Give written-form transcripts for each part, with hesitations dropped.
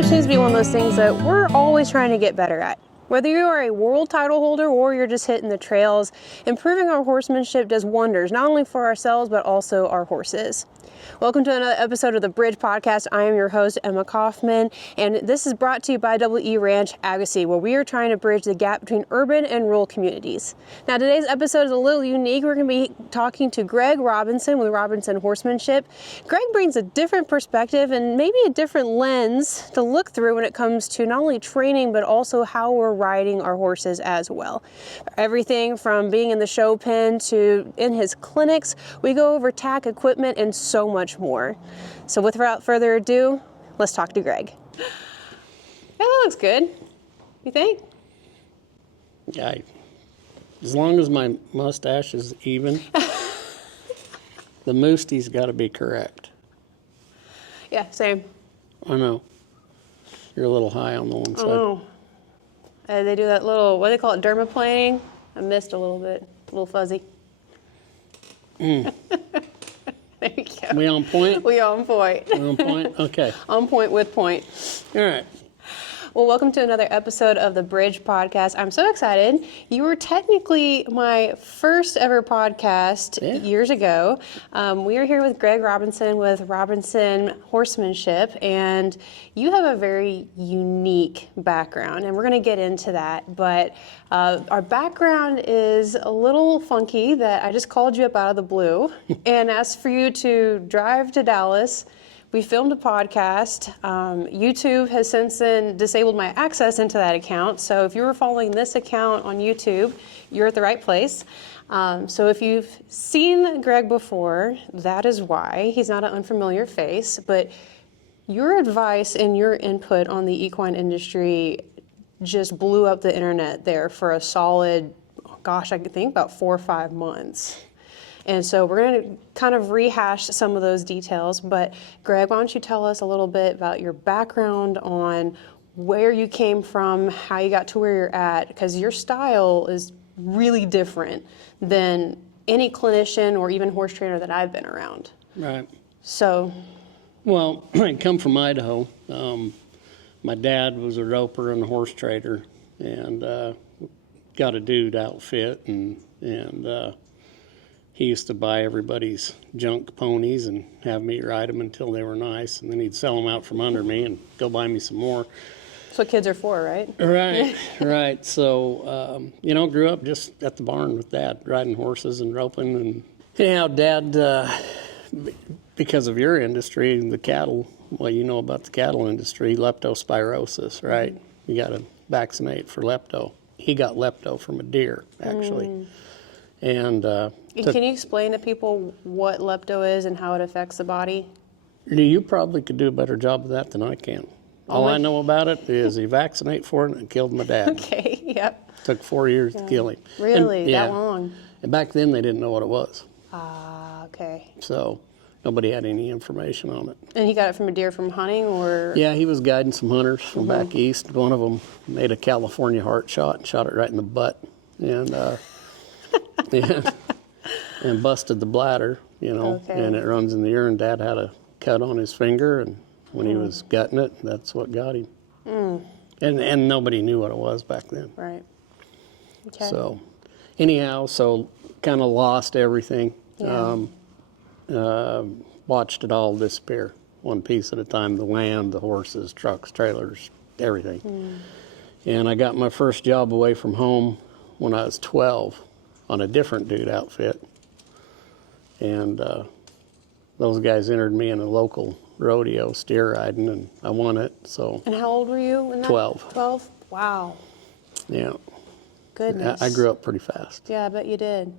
Horsemanship seems to be one of those things that we're always trying to get better at. Whether you are a world title holder or you're just hitting the trails, improving our horsemanship does wonders, not only for ourselves, but also our horses. Welcome to another episode of the Bridge Podcast. I am your host, Emma Kaufman, and this is brought to you by WE Ranch Agassiz, where we are trying to bridge the gap between urban and rural communities. Now, today's episode is a little unique. We're going to be talking to Greg Robinson with Robinson Horsemanship. Greg brings a different perspective and maybe a different lens to look through when it comes to not only training, but also how we're riding our horses as well. Everything from being in the show pen to in his clinics, we go over tack equipment and so much more. So without further ado, let's talk to Greg. Yeah, that looks good. You think? Yeah, as long as my mustache is even, the moostie's got to be correct. Yeah, same. I know. You're a little high on the one side. Oh. They do that little, what do they call it, dermaplaning? I missed a little bit, a little fuzzy. There you go. We on point? We on point. We on point? Okay. On point with point. All right. Well, welcome to another episode of the Bridge Podcast. I'm so excited. You were technically my first ever podcast years ago. We are here with Greg Robinson with Robinson Horsemanship, and you have a very unique background, and we're going to get into that. But our background is a little funky that I just called you up out of the blue and asked for you to drive to Dallas. We filmed a podcast. YouTube has since then disabled my access into that account. So if you were following this account on YouTube, you're at the right place. So if you've seen Greg before, that is why. He's not an unfamiliar face, but your advice and your input on the equine industry just blew up the internet there for a solid, gosh, I could think about 4 or 5 months. And so we're going to kind of rehash some of those details. But Greg, why don't you tell us a little bit about your background on where you came from, how you got to where you're at, because your style is really different than any clinician or even horse trainer that I've been around. Right. So. Well, I come from Idaho. My dad was a roper and a horse trader, and got a dude outfit, and he used to buy everybody's junk ponies and have me ride them until they were nice, and then he'd sell them out from under me and go buy me some more. That's what kids are for, right? Right, right. So, grew up just at the barn with Dad, riding horses and roping. And anyhow, Dad, because of your industry, the cattle, well, you know about the cattle industry, leptospirosis, right? You got to vaccinate for lepto. He got lepto from a deer, actually. And can you explain to people what lepto is and how it affects the body? You probably could do a better job of that than I can. All I know about it is he vaccinated for it and it killed my dad. Okay, yep. Took 4 years to kill him. Really? That long? And back then they didn't know what it was. Ah, okay. So nobody had any information on it. And he got it from a deer from hunting, or? Yeah, he was guiding some hunters from back east. One of them made a California heart shot and shot it right in the butt. And and busted the bladder, and it runs in the urine. Dad had a cut on his finger, and when he was gutting it, that's what got him. And nobody knew what it was back then. Right. Okay. So, anyhow, kind of lost everything. Yeah. Watched it all disappear, one piece at a time. The land, the horses, trucks, trailers, everything. And I got my first job away from home when I was 12 on a different dude outfit. And those guys entered me in a local rodeo steer riding, and I won it. So. And how old were you in that? 12. 12? Wow. Yeah. Goodness. I grew up pretty fast. Yeah, I bet you did.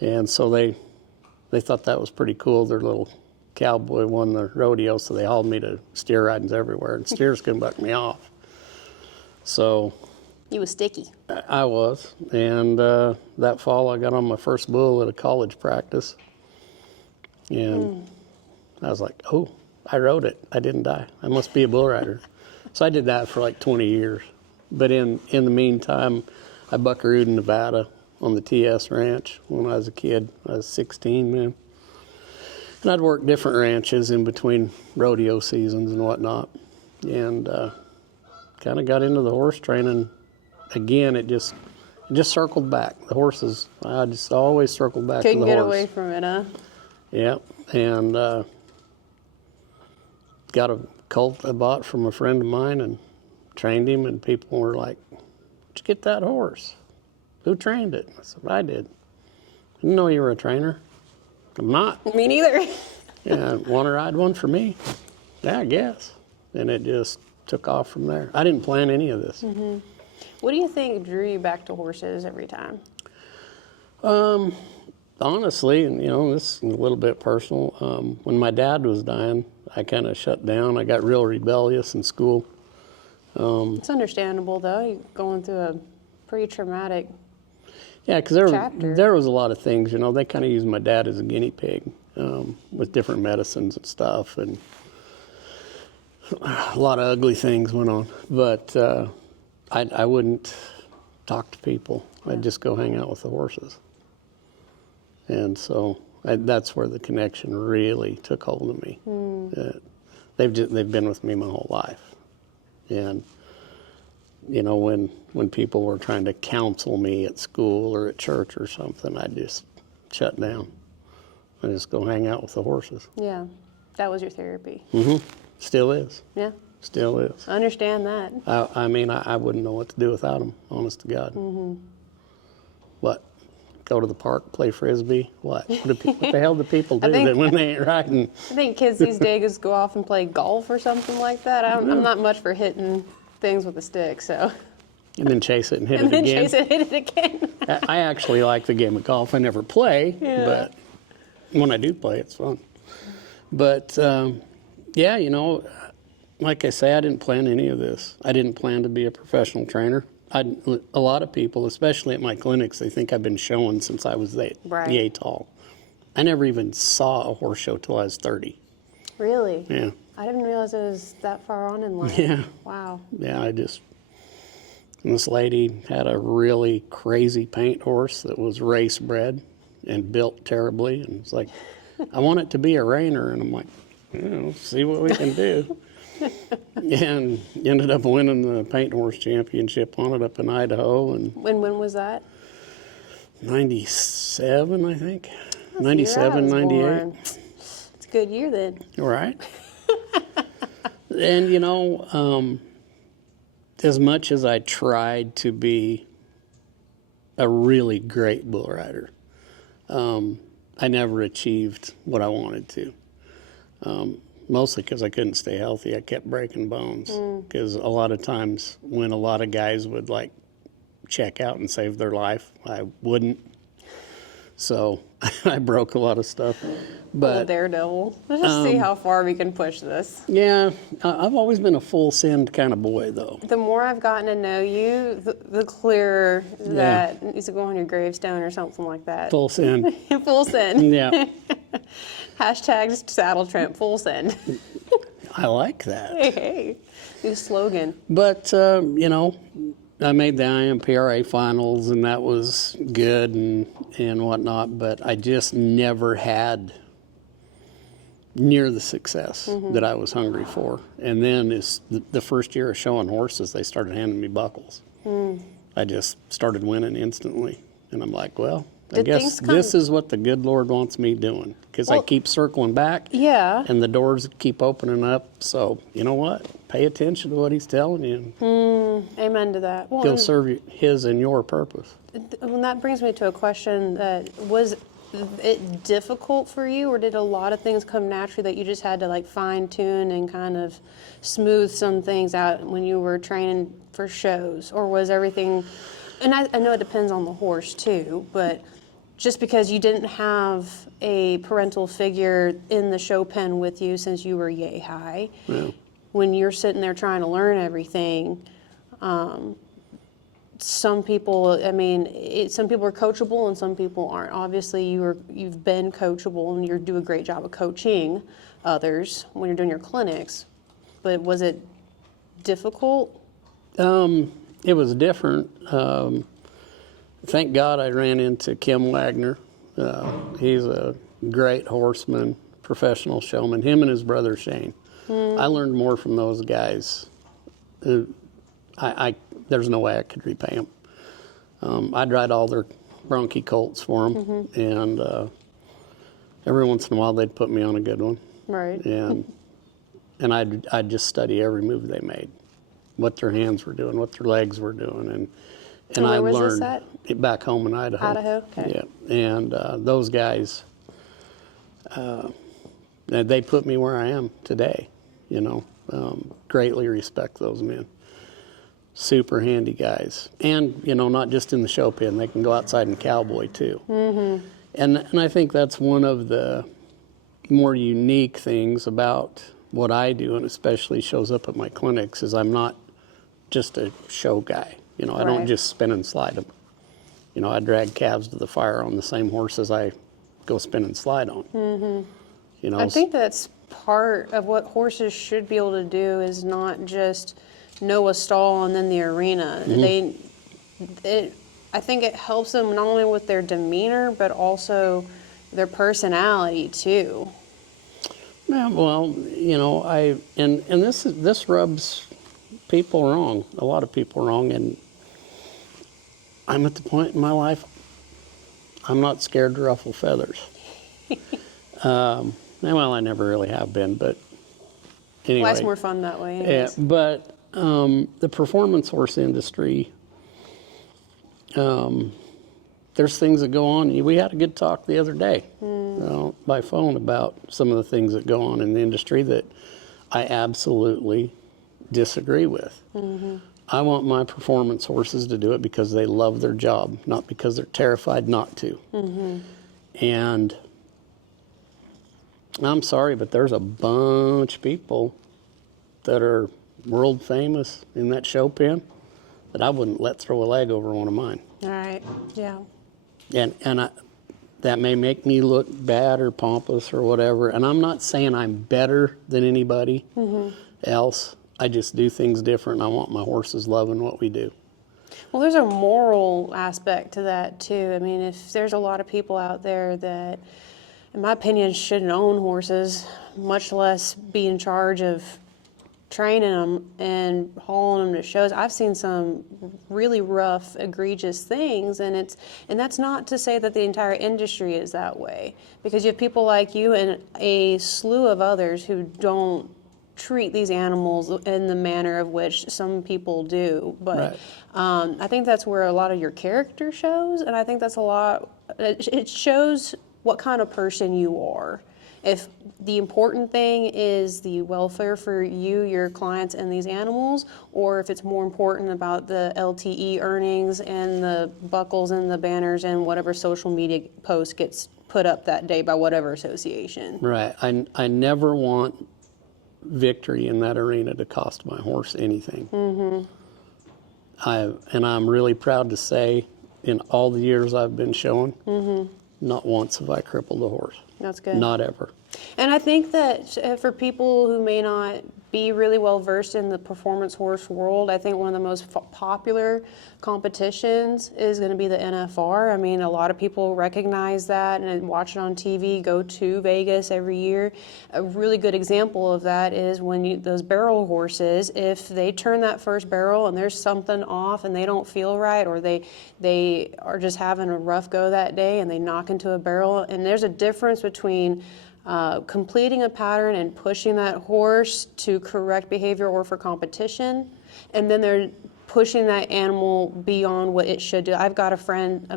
And so they thought that was pretty cool. Their little cowboy won the rodeo, so they hauled me to steer ridings everywhere, and steers couldn't buck me off. So. You was sticky. I was, and that fall I got on my first bull at a college practice, and I was like, oh, I rode it. I didn't die. I must be a bull rider. So I did that for like 20 years. But in the meantime, I buckarooed in Nevada on the TS ranch when I was a kid. I was 16 then. And I'd work different ranches in between rodeo seasons and whatnot. and kind of got into the horse training. Again, it just circled back. The horses, I just always circled back to the horse. Couldn't get away from it, huh? Yeah, and got a colt I bought from a friend of mine and trained him, and people were like, "Where'd you get that horse? Who trained it?" I said, "I did." "Didn't know you were a trainer." "I'm not." Me neither. "Yeah, want to ride one for me?" "Yeah, I guess." And it just took off from there. I didn't plan any of this. Mm-hmm. What do you think drew you back to horses every time? Honestly, and this is a little bit personal. When my dad was dying, I kind of shut down. I got real rebellious in school. It's understandable, though. You're going through a pretty traumatic Yeah, because there was a lot of things. They kind of used my dad as a guinea pig with different medicines and stuff, and a lot of ugly things went on. But I wouldn't talk to people. I'd just go hang out with the horses. And so that's where the connection really took hold of me. They've been with me my whole life. And when people were trying to counsel me at school or at church or something, I just shut down. I just go hang out with the horses. Yeah, that was your therapy. Mm-hmm. Still is. Yeah. Still is. I understand that. I wouldn't know what to do without them, honest to God. Mm-hmm. What? Go to the park, play Frisbee? What the hell do people do when they ain't riding? I think kids these days go off and play golf or something like that. I'm not much for hitting things with a stick, so. And then chase it and hit and it again. And then chase it and hit it again. I actually like the game of golf. I never play, Yeah. but when I do play, it's fun. But, like I say, I didn't plan any of this. I didn't plan to be a professional trainer. A lot of people, especially at my clinics, they think I've been showing since I was yay tall. I never even saw a horse show till I was 30. Really? Yeah. I didn't realize it was that far on in life. Yeah. Wow. Yeah, this lady had a really crazy paint horse that was race bred and built terribly. And it's like, I want it to be a reiner. And I'm like, see what we can do. And ended up winning the paint horse championship on it up in Idaho. And when was that? 97, I think. That's 97, 98. Born. It's a good year then. Right. And, as much as I tried to be a really great bull rider, I never achieved what I wanted to. Mostly because I couldn't stay healthy. I kept breaking bones. Because a lot of times when a lot of guys would check out and save their life, I wouldn't. So I broke a lot of stuff. But Daredevil. Let's just see how far we can push this. Yeah, I've always been a full send kind of boy, though. The more I've gotten to know you, the clearer that needs to go on your gravestone or something like that. Full send. Full send. Yeah. Hashtag saddle tramp, full send. I like that. Hey, new slogan. But, I made the IMPRA finals, and that was good and whatnot, but I just never had near the success that I was hungry for. And then the first year of showing horses, they started handing me buckles. I just started winning instantly. And I'm like, well, I guess this is what the good Lord wants me doing, because I keep circling back. Yeah. And the doors keep opening up. So, you know what? Pay attention to what he's telling you. Amen to that. Well, He'll serve his and your purpose. Well, that brings me to a question that was it difficult for you, or did a lot of things come naturally that you just had to fine tune and kind of smooth some things out when you were training for shows? Or was everything, and I know it depends on the horse too, but just because you didn't have a parental figure in the show pen with you since you were yay high, when you're sitting there trying to learn everything, some people, some people are coachable and some people aren't. Obviously, you've been coachable and you do a great job of coaching others when you're doing your clinics. But was it difficult? It was different. Thank God I ran into Kim Wagner. He's a great horseman, professional showman. Him and his brother Shane. I learned more from those guys. There's no way I could repay them. I'd ride all their bronchi colts for them, and every once in a while they'd put me on a good one. Right. And I'd just study every move they made, what their hands were doing, what their legs were doing, and I where was learned this at? Back home in Idaho. Idaho? Okay. Yeah, and those guys, they put me where I am today. Greatly respect those men. Super handy guys, and not just in the show pen. They can go outside and cowboy too. And I think that's one of the more unique things about what I do, and especially shows up at my clinics, is I'm not just a show guy. I don't just spin and slide them. I drag calves to the fire on the same horse as I go spin and slide on. I think that's part of what horses should be able to do, is not just know a stall and then the arena. I think it helps them not only with their demeanor, but also their personality too. Yeah, well, and this rubs people wrong, a lot of people wrong, and I'm at the point in my life I'm not scared to ruffle feathers. Well, I never really have been, but anyway. Life's more fun that way. Anyways. Yeah, but the performance horse industry, there's things that go on. We had a good talk the other day by phone about some of the things that go on in the industry that I absolutely disagree with. I want my performance horses to do it because they love their job, not because they're terrified not to. And I'm sorry, but there's a bunch of people that are world famous in that show pen that I wouldn't let throw a leg over one of mine. All right. Yeah. And that may make me look bad or pompous or whatever. And I'm not saying I'm better than anybody else. I just do things different. And I want my horses loving what we do. Well, there's a moral aspect to that too. I mean, if there's a lot of people out there that, in my opinion, shouldn't own horses, much less be in charge of training them and hauling them to shows. I've seen some really rough, egregious things, and that's not to say that the entire industry is that way, because you have people like you and a slew of others who don't treat these animals in the manner of which some people do. But I think that's where a lot of your character shows, and I think that's it shows what kind of person you are. If the important thing is the welfare for you, your clients, and these animals, or if it's more important about the LTE earnings and the buckles and the banners and whatever social media post gets put up that day by whatever association. Right. I never want victory in that arena to cost my horse anything. And I'm really proud to say, in all the years I've been showing, not once have I crippled a horse. That's good. Not ever. And I think that for people who may not be really well versed in the performance horse world, I think one of the most popular competitions is going to be the NFR. I mean, a lot of people recognize that and watch it on TV, go to Vegas every year. A really good example of that is when those barrel horses, if they turn that first barrel and there's something off and they don't feel right, or they are just having a rough go that day and they knock into a barrel, and there's a difference between completing a pattern and pushing that horse to correct behavior or for competition, and then they're pushing that animal beyond what it should do. I've got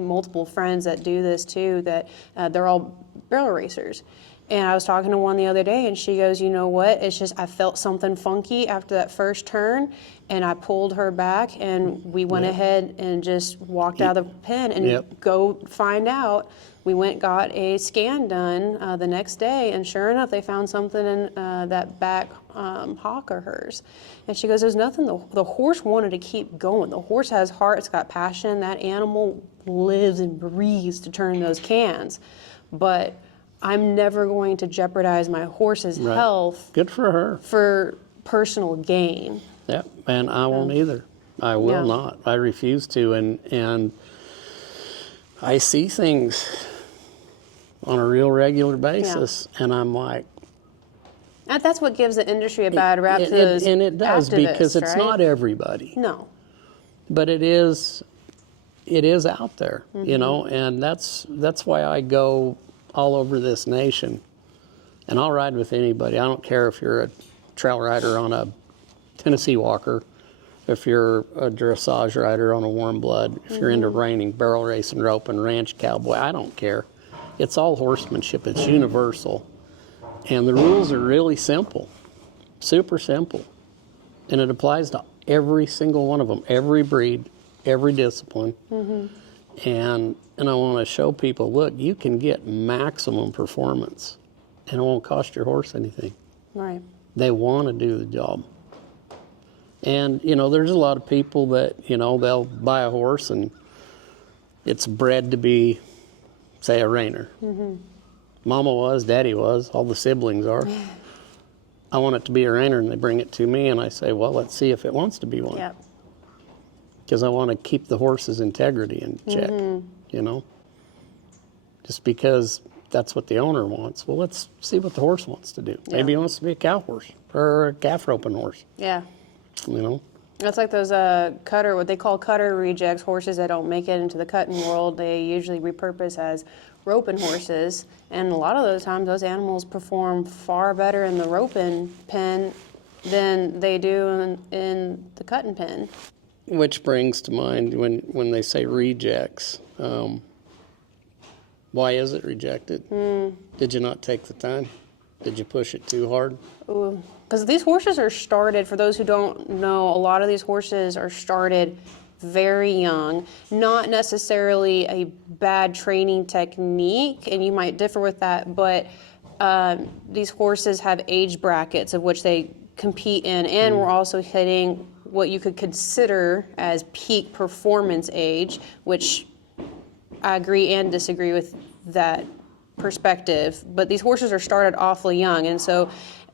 multiple friends that do this too, that they're all barrel racers. And I was talking to one the other day, and she goes, you know what, it's just I felt something funky after that first turn, and I pulled her back, and we went ahead and just walked out of the pen and go find out. We went got a scan done the next day, and sure enough, they found something in that back hock of hers. And she goes, there's nothing, the horse wanted to keep going. The horse has heart, it's got passion. That animal lives and breathes to turn those cans. But I'm never going to jeopardize my horse's health. Good for her. For personal gain. Yep, and I won't either. I will not. I refuse to. And I see things on a real regular basis, and I'm like, And that's what gives the industry a bad rap to And those it does, activists, because it's right? not everybody. No. But it is out there, you know, and that's why I go all over this nation, and I'll ride with anybody. I don't care if you're a trail rider on a Tennessee Walker, if you're a dressage rider on a Warm Blood, if you're into reining, barrel racing, roping, ranch cowboy, I don't care. It's all horsemanship. It's universal, and the rules are really simple, super simple, and it applies to every single one of them, every breed, every discipline. And I want to show people, look, you can get maximum performance and it won't cost your horse anything. Right. They want to do the job. And, you know, there's a lot of people that, you know, they'll buy a horse and it's bred to be, say, a reiner. Mama was, daddy was, all the siblings are. I want it to be a reiner, and they bring it to me, and I say, well, let's see if it wants to be one. Yep. Because I want to keep the horse's integrity in check, you know? Just because that's what the owner wants. Well, let's see what the horse wants to do. Yeah. Maybe he wants to be a cow horse or a calf roping horse, Yeah. you know? That's like those what they call cutter rejects, horses that don't make it into the cutting world. They usually repurpose as roping horses, and a lot of those times those animals perform far better in the roping pen than they do in the cutting pen. Which brings to mind when they say rejects, why is it rejected? Did you not take the time? Did you push it too hard? Because these horses are started, for those who don't know, a lot of these horses are started very young, not necessarily a bad training technique, and you might differ with that, but these horses have age brackets of which they compete in, and we're also hitting what you could consider as peak performance age, which I agree and disagree with that perspective, but these horses are started awfully young, and so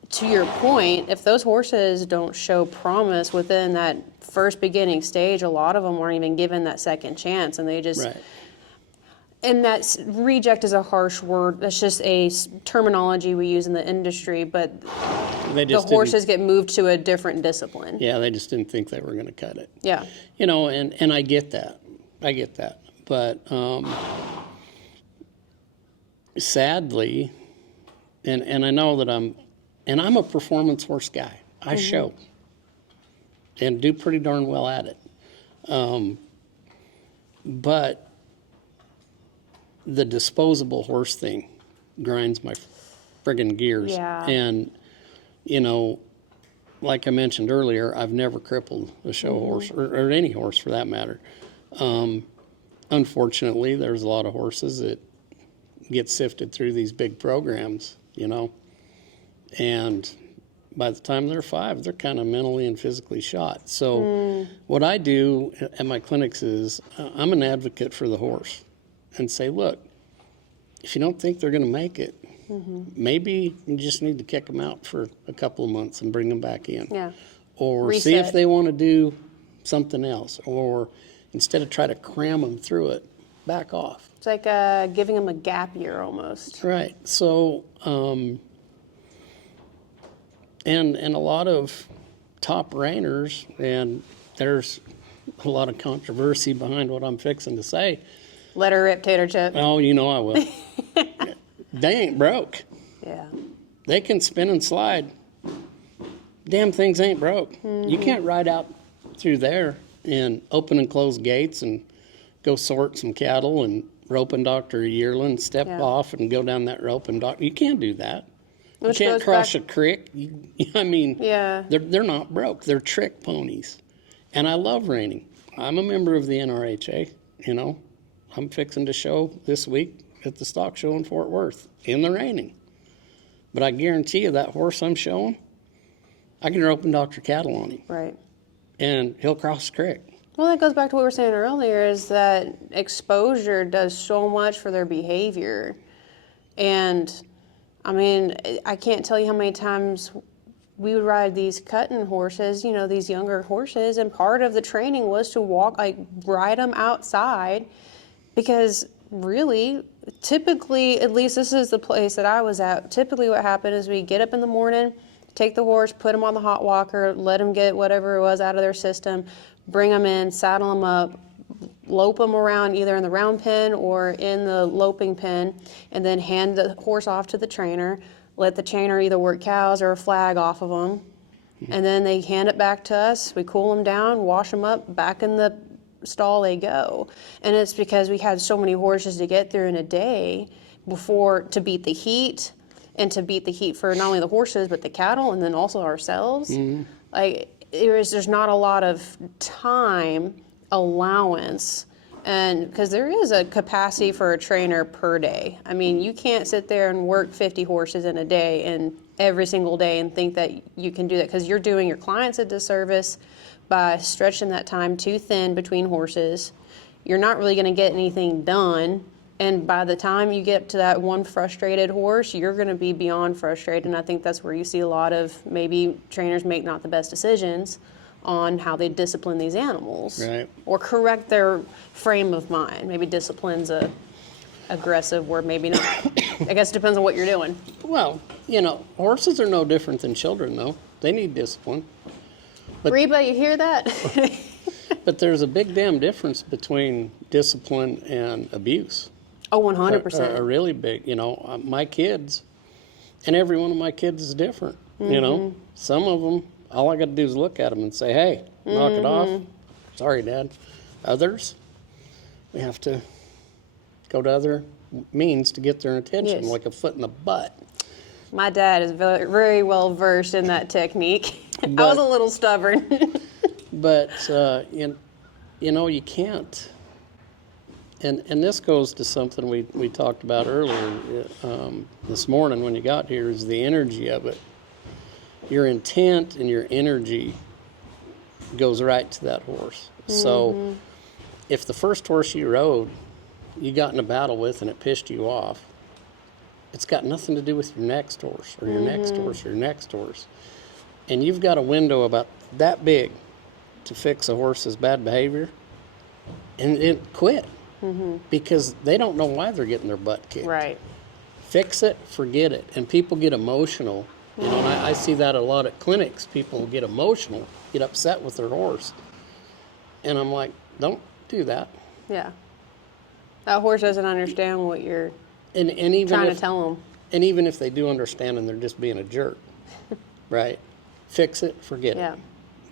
to your point, if those horses don't show promise within that first beginning stage, a lot of them aren't even given that second chance, and they just Right. and that reject is a harsh word. That's just a terminology we use in the industry, but They the just horses get moved to a different discipline. Yeah, they just didn't think they were going to cut it. Yeah. You know, and I get that. But sadly, and I know that I'm a performance horse guy. I show and do pretty darn well at it. But the disposable horse thing grinds my friggin' gears. Yeah. And, you know, like I mentioned earlier, I've never crippled a show horse, or any horse for that matter. Unfortunately, there's a lot of horses that get sifted through these big programs, you know, and by the time they're 5, they're kind of mentally and physically shot. So what I do at my clinics is I'm an advocate for the horse and say, look, if you don't think they're going to make it, maybe you just need to kick them out for a couple of months and bring them back in. Yeah. Or see if they want to do something else. Or instead of try to cram them through it, back off. It's like giving them a gap year almost. Right. So, and a lot of top reiners, and there's a lot of controversy behind what I'm fixing to say. Let her rip, Tater Chip. Oh, you know I will. They ain't broke. Yeah. They can spin and slide. Damn things ain't broke. You can't ride out through there and open and close gates and go sort some cattle and rope and doctor a yearling, step off and go down that rope and doctor. You can't do that. Which you can't goes cross back- a creek. I mean, Yeah. they're not broke. They're trick ponies. And I love reining. I'm a member of the NRHA, you know. I'm fixing to show this week at the stock show in Fort Worth in the reining. But I guarantee you that horse I'm showing, I can rope and doctor cattle on him. Right. And he'll cross the creek. Well, that goes back to what we were saying earlier, is that exposure does so much for their behavior. And, I mean, I can't tell you how many times we would ride these cutting horses, you know, these younger horses, and part of the training was to ride them outside, because really, typically, at least this is the place that I was at, typically what happened is we get up in the morning, take the horse, put them on the hot walker, let them get whatever it was out of their system, bring them in, saddle them up, lope them around either in the round pen or in the loping pen, and then hand the horse off to the trainer. Let the trainer either work cows or a flag off of them. And then they hand it back to us. We cool them down, wash them up, back in the stall they go. And it's because we had so many horses to get through in a day before to beat the heat, and to beat the heat for not only the horses but the cattle and then also ourselves. Like there's not a lot of time allowance, and because there is a capacity for a trainer per day. I mean, you can't sit there and work 50 horses in a day and every single day and think that you can do that, because you're doing your clients a disservice by stretching that time too thin between horses. You're not really going to get anything done, and by the time you get to that one frustrated horse, you're going to be beyond frustrated. And I think that's where you see a lot of maybe trainers make not the best decisions on how they discipline these animals, Right. or correct their frame of mind. Maybe discipline's a aggressive word, maybe not. I guess it depends on what you're doing. Well, horses are no different than children, though. They need discipline. Reba, you hear that? But there's a big damn difference between discipline and abuse. Oh, A 100%. really big, my kids, and every one of my kids is different. Some of them, all I got to do is look at them and say, hey, knock it off. Sorry, Dad. Others, we have to go to other means to get their attention, Yes. like a foot in the butt. My dad is very, very well versed in that technique. I But- was a little stubborn. But, you can't, and this goes to something we talked about earlier this morning when you got here, is the energy of it. Your intent and your energy goes right to that horse. So if the first horse you rode, you got in a battle with and it pissed you off, it's got nothing to do with your next horse or your next horse or your next horse. And you've got a window about that big to fix a horse's bad behavior and quit, because they don't know why they're getting their butt kicked. Right. Fix it, forget it. And people get emotional. And I see that a lot at clinics. People get emotional, get upset with their horse. And I'm like, don't do that. Yeah. That horse doesn't understand what you're And even trying if, to tell him. And even if they do understand and they're just being a jerk, right? Fix it, forget Yeah. it.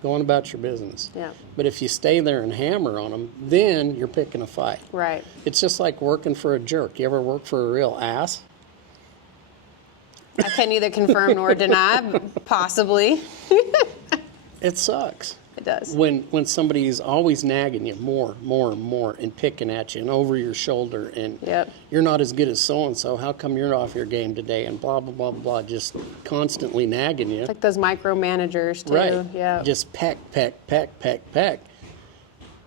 Go on about your business. Yeah. But if you stay there and hammer on them, then you're picking a fight. Right. It's just like working for a jerk. You ever work for a real ass? I can neither confirm nor deny, but possibly. It sucks. It does. When somebody is always nagging you more and more and picking at you and over your shoulder and Yep. you're not as good as so-and-so, how come you're off your game today, and blah, blah, blah, blah, just constantly nagging you. Like those micromanagers, too. Right. Yeah. Just peck.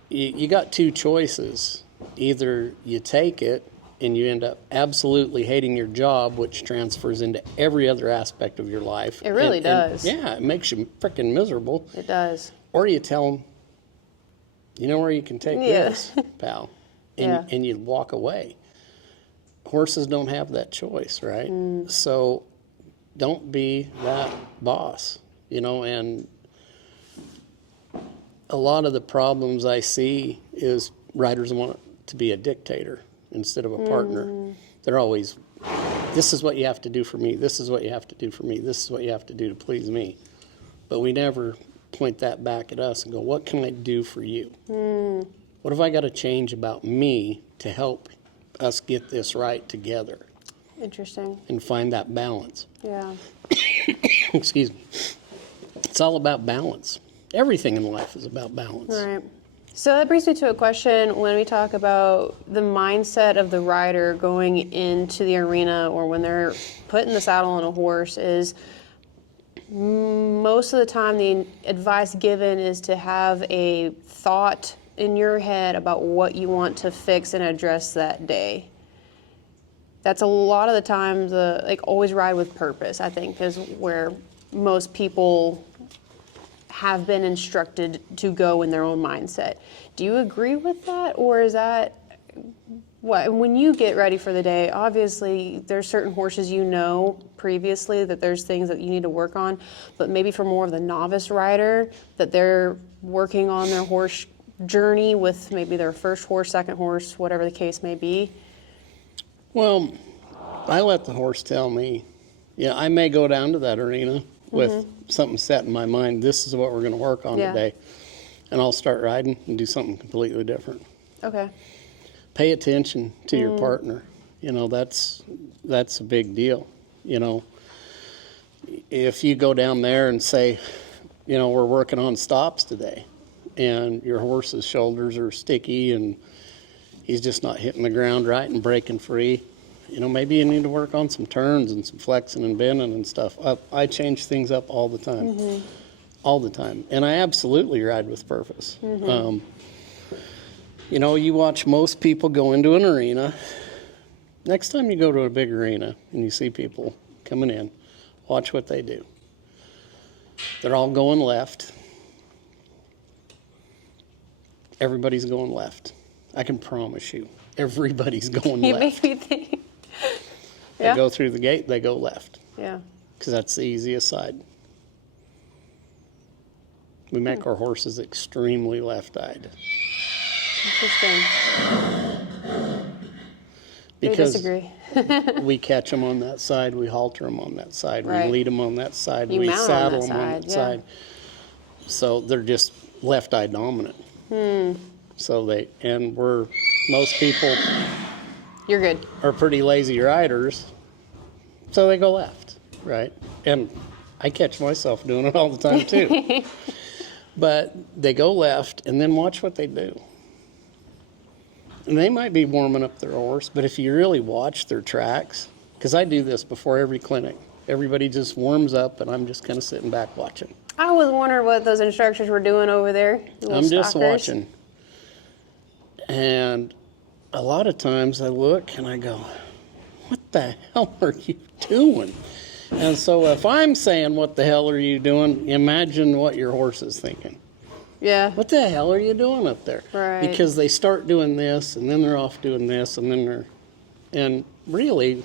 You got two choices. Either you take it and you end up absolutely hating your job, which transfers into every other aspect of your life. It really does. Yeah, it makes you freaking miserable. It does. Or you tell them, you know where you can take Yeah. this, pal, Yeah. and you walk away. Horses don't have that choice, right? So don't be that boss, and a lot of the problems I see is riders want to be a dictator instead of a partner. They're always, this is what you have to do for me, this is what you have to do for me, this is what you have to do to please me. But we never point that back at us and go, what can I do for you? What have I got to change about me to help us get this right together Interesting. and find that balance? Yeah. Excuse me. It's all about balance. Everything in life is about balance. Right. So that brings me to a question when we talk about the mindset of the rider going into the arena or when they're putting the saddle on a horse is most of the time the advice given is to have a thought in your head about what you want to fix and address that day. That's a lot of the time always ride with purpose, I think, is where most people have been instructed to go in their own mindset. Do you agree with that, or is that when you get ready for the day, obviously there's certain horses previously that there's things that you need to work on, but maybe for more of the novice rider that they're working on their horse journey with maybe their first horse, second horse, whatever the case may be. Well, I let the horse tell me. Yeah, I may go down to that arena with something set in my mind. This is what we're going to work on today. And I'll start riding and do something completely different. Okay. Pay attention to your partner. You know, that's a big deal. You know, if you go down there and say, you know, we're working on stops today, and your horse's shoulders are sticky and he's just not hitting the ground right and breaking free, you know, maybe you need to work on some turns and some flexing and bending and stuff. I change things up all the time. All the time. And I absolutely ride with purpose. You know, you watch most people go into an arena. Next time you go to a big arena and you see people coming in, watch what they do. They're all going left. Everybody's going left. I can promise you, everybody's going You left. make me think. They go through the gate, they go left. Yeah. Because that's the easiest side. We make our horses extremely left-eyed. Interesting. Because disagree. we catch them on that side, we halter them on that side, Right. we lead them on that side, You we mount on saddle that them on side, that yeah. side. So they're just left-eye dominant. So most people You're good. are pretty lazy riders, so they go left, right? And I catch myself doing it all the time too. But they go left, and then watch what they do. And they might be warming up their horse, but if you really watch their tracks, because I do this before every clinic, everybody just warms up, and I'm just kind of sitting back watching. I was wondering what those instructors were doing over there. I'm just watching. And a lot of times I look and I go, what the hell are you doing? And so if I'm saying, what the hell are you doing? Imagine what your horse is thinking. Yeah. What the hell are you doing up there? Right. Because they start doing this, and then they're off doing this, and then and really,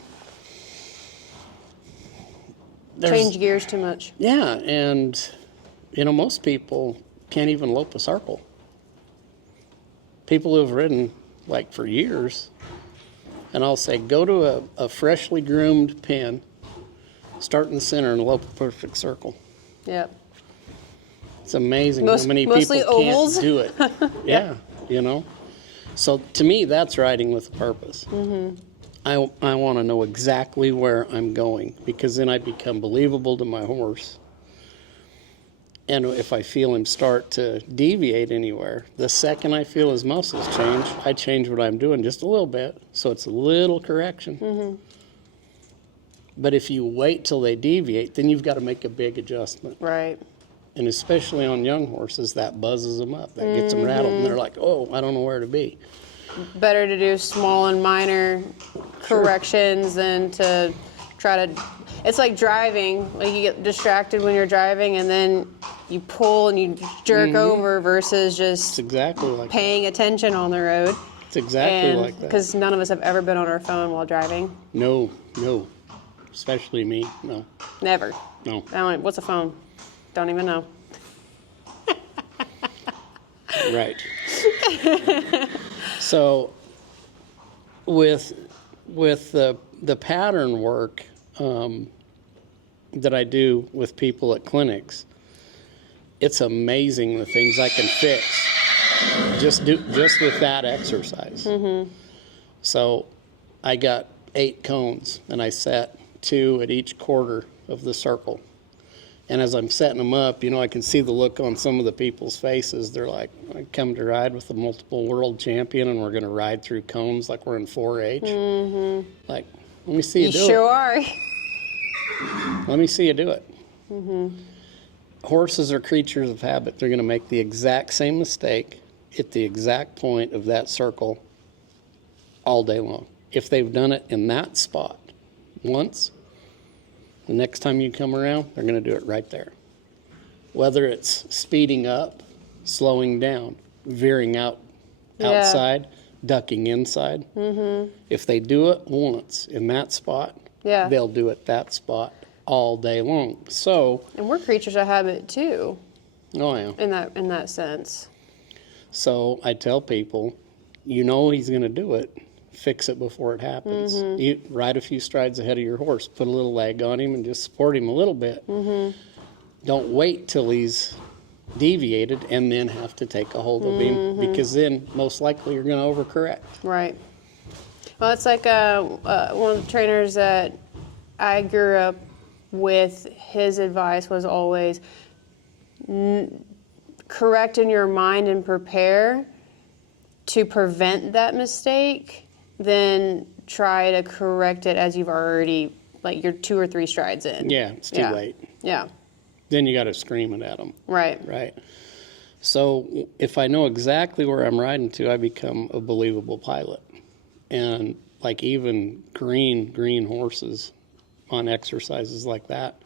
Change gears too much. Yeah, and, you know, most people can't even lope a circle. People who have ridden, like, for years, and I'll say, go to a freshly groomed pen, start in the center, and lope a perfect circle. Yep. It's amazing how many people ovals. can't do it. Yeah, you know. So to me, that's riding with a purpose. I want to know exactly where I'm going, because then I become believable to my horse. And if I feel him start to deviate anywhere, the second I feel his muscles change, I change what I'm doing just a little bit, so it's a little correction. But if you wait till they deviate, then you've got to make a big adjustment. Right. And especially on young horses, that buzzes them up. That gets them rattled, and they're like, oh, I don't know where to be. Better to do small and minor corrections than to try to... It's like driving. Like, you get distracted when you're driving, and then you pull and you jerk over versus just It's exactly like paying attention on the road. that. It's exactly like that. Because none of us have ever been on our phone while driving. No. Especially me, no. Never. No. I don't. What's a phone? Don't even know. Right. So with the pattern work that I do with people at clinics, it's amazing the things I can fix just with that exercise. So I got 8 cones, and I set 2 at each quarter of the circle. And as I'm setting them up, you know, I can see the look on some of the people's faces. They're like, I come to ride with a multiple world champion, and we're going to ride through cones like we're in 4-H. Like, let me see you do it. You sure are. Let me see you do it. Horses are creatures of habit. They're going to make the exact same mistake at the exact point of that circle all day long. If they've done it in that spot once, the next time you come around, they're going to do it right there. Whether it's speeding up, slowing down, veering outside, ducking inside. If they do it once in that spot, they'll do it that spot all day long. So, and we're creatures of habit too. Oh yeah. In that sense. So I tell people, you know he's going to do it. Fix it before it happens. You ride a few strides ahead of your horse, put a little leg on him, and just support him a little bit. Don't wait till he's deviated and then have to take a hold of him, because then most likely you're going to overcorrect. Right. Well, it's like one of the trainers that I grew up with, his advice was always correct in your mind and prepare to prevent that mistake, then try to correct it as you've already, like, you're 2 or 3 strides in. Yeah, it's too late. Yeah. Then you got to scream it at them. Right. Right. So if I know exactly where I'm riding to, I become a believable pilot. And like even green horses on exercises like that,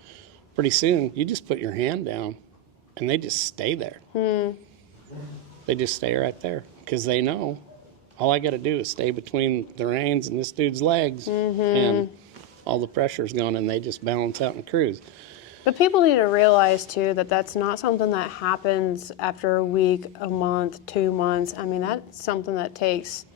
pretty soon you just put your hand down and they just stay there. They just stay right there because they know all I got to do is stay between the reins and this dude's legs, and all the pressure's gone, and they just balance out and cruise. But people need to realize too that that's not something that happens after a week, a month, 2 months. I mean, that's something that takes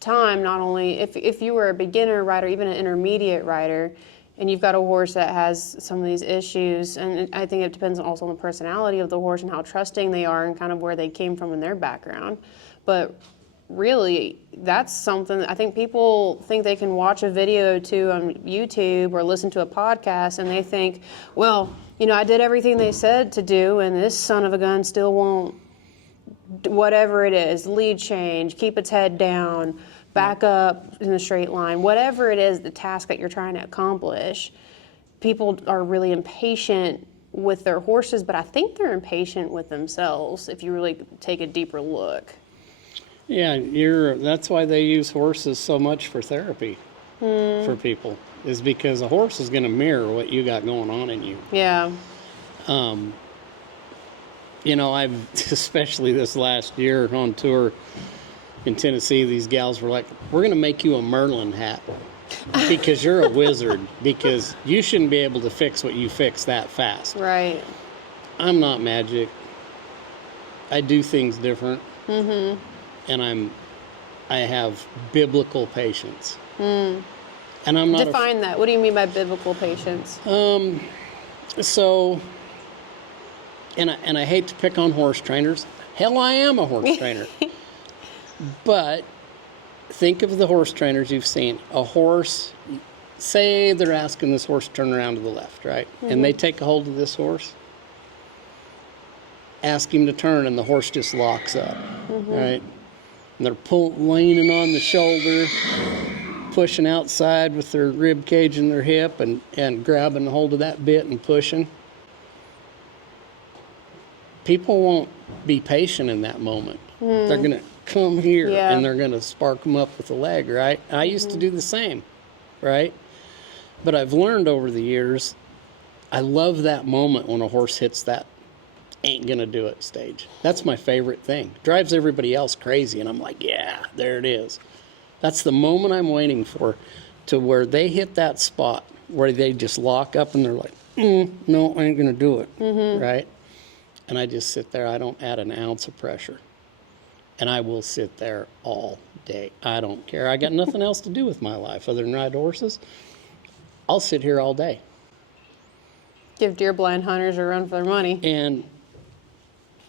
time. Not only if you were a beginner rider, even an intermediate rider, and you've got a horse that has some of these issues, and I think it depends also on the personality of the horse and how trusting they are and kind of where they came from in their background. But really, that's something I think people think they can watch a video or two on YouTube or listen to a podcast and they think, well, you know, I did everything they said to do and this son of a gun still won't, whatever it is, lead change, keep its head down, back up in a straight line, whatever it is, the task that you're trying to accomplish. People are really impatient with their horses, but I think they're impatient with themselves if you really take a deeper look. Yeah, that's why they use horses so much for therapy for people, is because a horse is going to mirror what you got going on in you. Yeah. You know, I've, especially this last year on tour in Tennessee, these gals were like, we're going to make you a Merlin hat because you're a wizard, because you shouldn't be able to fix what you fix that fast. Right. I'm not magic. I do things different. And I have biblical patience. And I'm not Define that. What do you mean by biblical patience? So, and I hate to pick on horse trainers. Hell, I am a horse trainer. But think of the horse trainers you've seen. A horse, say they're asking this horse to turn around to the left, right? And they take a hold of this horse, ask him to turn, and the horse just locks up, right? And they're leaning on the shoulder, pushing outside with their rib cage and their hip, and grabbing hold of that bit and pushing. People won't be patient in that moment. They're going to come here and they're going to spark them up with a leg, right? I used to do the same, right? But I've learned over the years, I love that moment when a horse hits that ain't gonna do it stage. That's my favorite thing. Drives everybody else crazy, and I'm like, yeah, there it is. That's the moment I'm waiting for, to where they hit that spot where they just lock up and they're like, no, I ain't gonna do it, right? And I just sit there. I don't add an ounce of pressure, and I will sit there all day. I don't care. I got nothing else to do with my life other than ride horses. I'll sit here all day. Give deer blind hunters a run for their money. And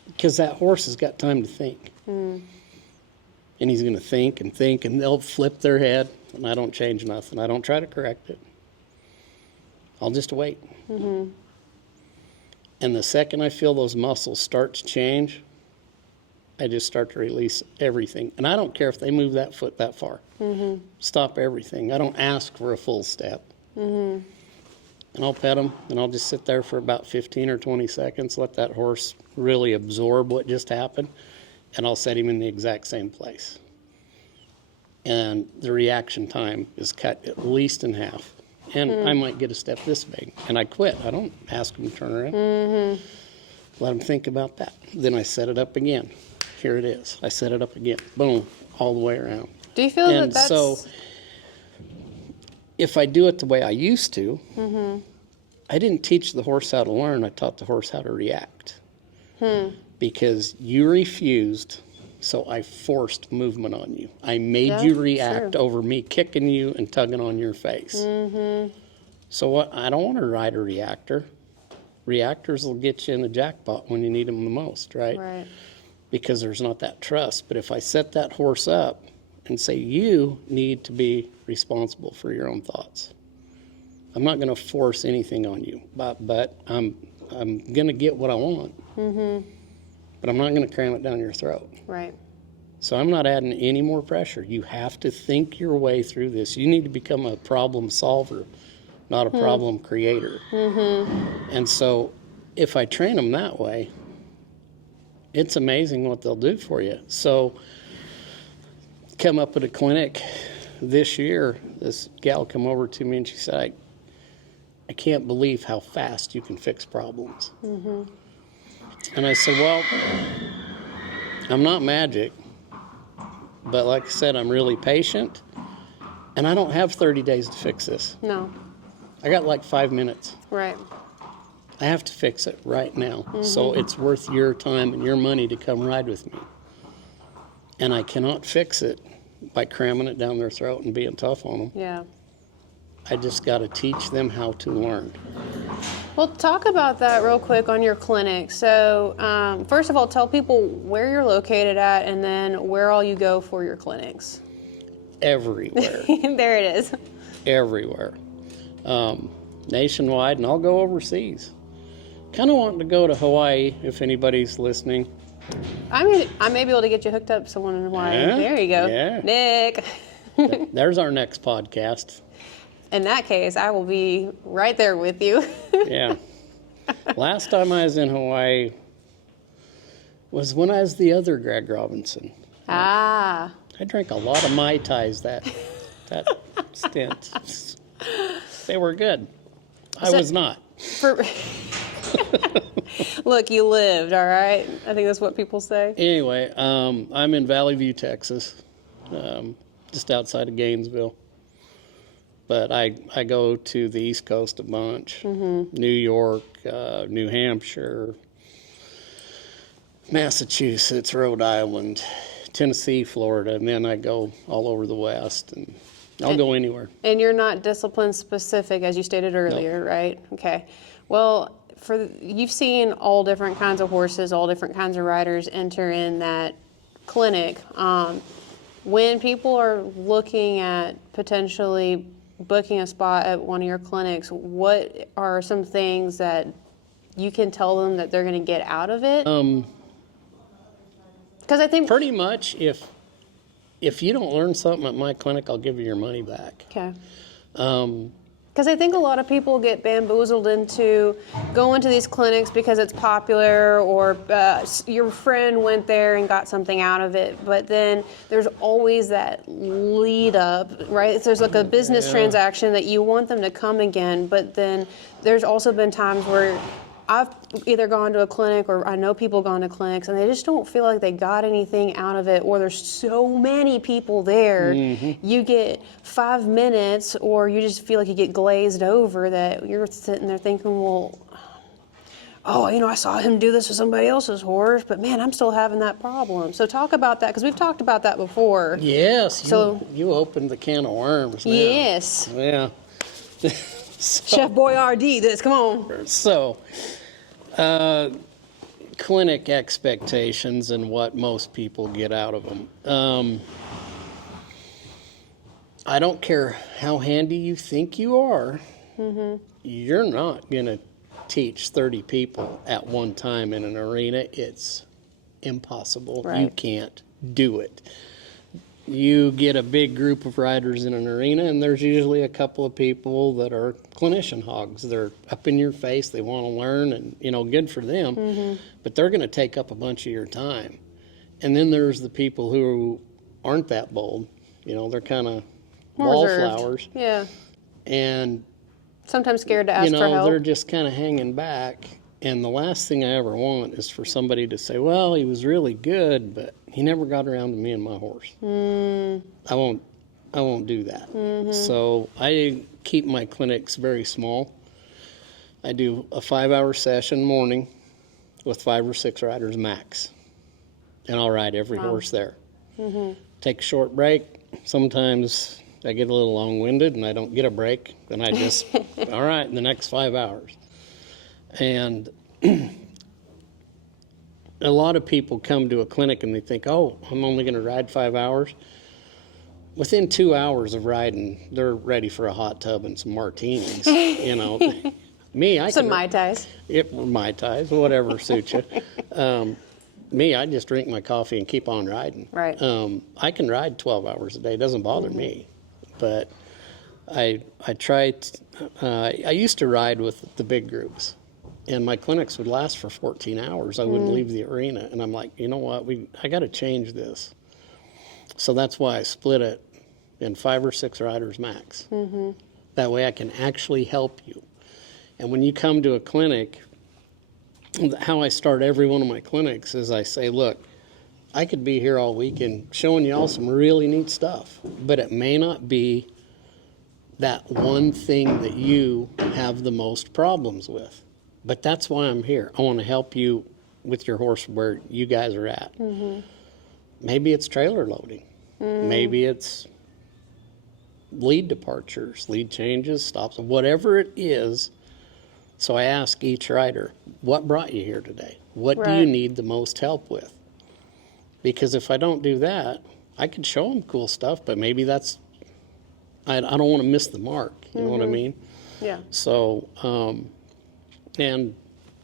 because that horse has got time to think. And he's going to think, and they'll flip their head, and I don't change nothing. I don't try to correct it. I'll just wait. And the second I feel those muscles start to change, I just start to release everything. And I don't care if they move that foot that far. Stop everything. I don't ask for a full step. And I'll pet them, and I'll just sit there for about 15 or 20 seconds, let that horse really absorb what just happened, and I'll set him in the exact same place. And the reaction time is cut at least in half. And I might get a step this big, and I quit. I don't ask him to turn around. Let him think about that. Then I set it up again. Here it is. I set it up again. Boom. all the way around. Do you feel And that that's... so if I do it the way I used to, I didn't teach the horse how to learn. I taught the horse how to react. Because you refused, so I forced movement on you. I made you react over me kicking you and tugging on your face. So what? I don't want to ride a reactor. Reactors will get you in the jackpot when you need them the most, right? Right. Because there's not that trust. But if I set that horse up and say, you need to be responsible for your own thoughts. I'm not going to force anything on you, but I'm going to get what I want. But I'm not going to cram it down your throat. Right. So I'm not adding any more pressure. You have to think your way through this. You need to become a problem solver, not a problem creator. And so if I train them that way, it's amazing what they'll do for you. So come up at a clinic this year, this gal come over to me and she said, I can't believe how fast you can fix problems. And I said, well, I'm not magic, but like I said, I'm really patient, and I don't have 30 days to fix this. No. I got like 5 minutes. Right. I have to fix it right now. So it's worth your time and your money to come ride with me. And I cannot fix it by cramming it down their throat and being tough on them. Yeah. I just got to teach them how to learn. Well, talk about that real quick on your clinic. So, first of all, tell people where you're located at and then where all you go for your clinics. Everywhere. There it is. Everywhere. Nationwide, and I'll go overseas. Kind of wanting to go to Hawaii, if anybody's listening. I may be able to get you hooked up with someone in Hawaii. Yeah, There you go. yeah. Nick. There's our next podcast. In that case, I will be right there with you. Yeah. Last time I was in Hawaii was when I was the other Greg Robinson. Ah. I drank a lot of Mai Tais that stint. They were good. I was not. Look, you lived, all right? I think that's what people say. Anyway, I'm in Valley View, Texas, just outside of Gainesville. But I go to the East Coast a bunch, New York, New Hampshire, Massachusetts, Rhode Island, Tennessee, Florida, and then I go all over the West, and I'll go anywhere. And you're not discipline specific, as you stated earlier, right? Okay. Well, you've seen all different kinds of horses, all different kinds of riders enter in that clinic. When people are looking at potentially booking a spot at one of your clinics, what are some things that you can tell them that they're going to get out of it? Because I think pretty much, if you don't learn something at my clinic, I'll give you your money back. Okay. Because I think a lot of people get bamboozled into going to these clinics because it's popular, or your friend went there and got something out of it. But then there's always that lead up, right? There's like a business transaction that you want them to come again. But then there's also been times where I've either gone to a clinic, or I know people gone to clinics, and they just don't feel like they got anything out of it, or there's so many people there. You get 5 minutes, or you just feel like you get glazed over, that you're sitting there thinking, well, oh, I saw him do this with somebody else's horse, but man, I'm still having that problem. So talk about that, because we've talked about that before. Yes, you opened the can of worms now. Yes. Yeah. Chef Boyardee, come on. So, clinic expectations and what most people get out of them. I don't care how handy you think you are, you're not going to teach 30 people at one time in an arena. It's impossible. Right. You can't do it. You get a big group of riders in an arena, and there's usually a couple of people that are clinician hogs. They're up in your face, they want to learn, and good for them, but they're going to take up a bunch of your time. And then there's the people who aren't that bold. They're kind of wallflowers. Yeah. And sometimes scared to ask for help. They're just kind of hanging back, And the last thing I ever want is for somebody to say, well, he was really good, but he never got around to me and my horse. I won't do that. So I keep my clinics very small. I do a 5-hour session morning with 5 or 6 riders max. And I'll ride every horse there. Take a short break. Sometimes I get a little long-winded and I don't get a break. Then I just, all right, the next 5 hours. And a lot of people come to a clinic and they think, oh, I'm only going to ride 5 hours. Within 2 hours of riding, they're ready for a hot tub and some martinis. You know, me, I some Mai Tais. Mai Tais, whatever suits you. Me, I just drink my coffee and keep on riding. Right. I can ride 12 hours a day. It doesn't bother me. But I used to ride with the big groups. And my clinics would last for 14 hours. I wouldn't leave the arena. And I'm like, you know what? I got to change this. So that's why I split it in 5 or 6 riders max. That way I can actually help you. And when you come to a clinic, how I start every one of my clinics is I say, look, I could be here all weekend showing you all some really neat stuff, but it may not be that one thing that you have the most problems with. But that's why I'm here. I want to help you with your horse where you guys are at. Maybe it's trailer loading. Maybe it's lead departures, lead changes, stops, whatever it is. So I ask each rider, what brought you here today? What do you need the most help with? Because if I don't do that, I could show them cool stuff, but maybe that's, I don't want to miss the mark. You know what I mean? Yeah. So, and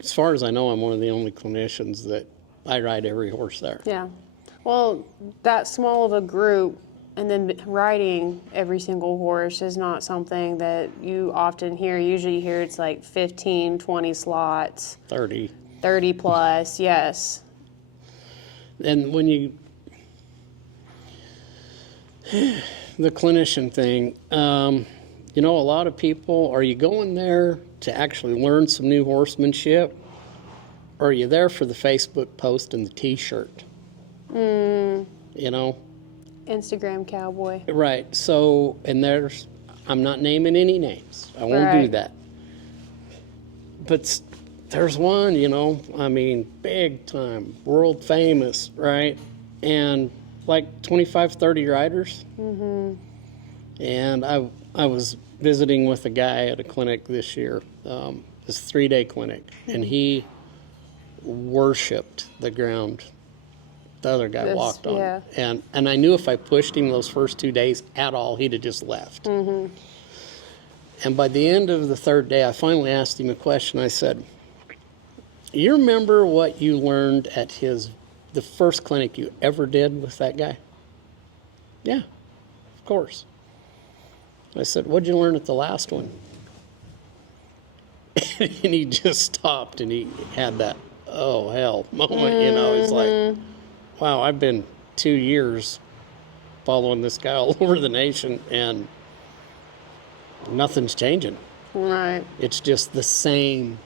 as far as I know, I'm one of the only clinicians that I ride every horse there. Yeah. Well, that small of a group and then riding every single horse is not something that you often hear. Usually you hear it's like 15, 20 slots. 30 plus, yes. And when you, the clinician thing, you know, a lot of people, are you going there to actually learn some new horsemanship? Or are you there for the Facebook post and the t-shirt? You know? Instagram cowboy. Right. So, and I'm not naming any names. I won't do that. But there's one, you know, I mean, big time, world famous, right? And like 25, 30 riders. And I was visiting with a guy at a clinic this year, this 3-day clinic, and he worshipped the ground the other guy walked on. Yeah. And I knew if I pushed him those first 2 days at all, he'd have just left. And by the end of the 3rd day, I finally asked him a question. I said, you remember what you learned at the first clinic you ever did with that guy? Yeah, of course. I said, what'd you learn at the last one? And he just stopped and he had that, oh, hell moment, you know. It's like, wow, I've been 2 years following this guy all over the nation and nothing's changing. Right. It's just the same.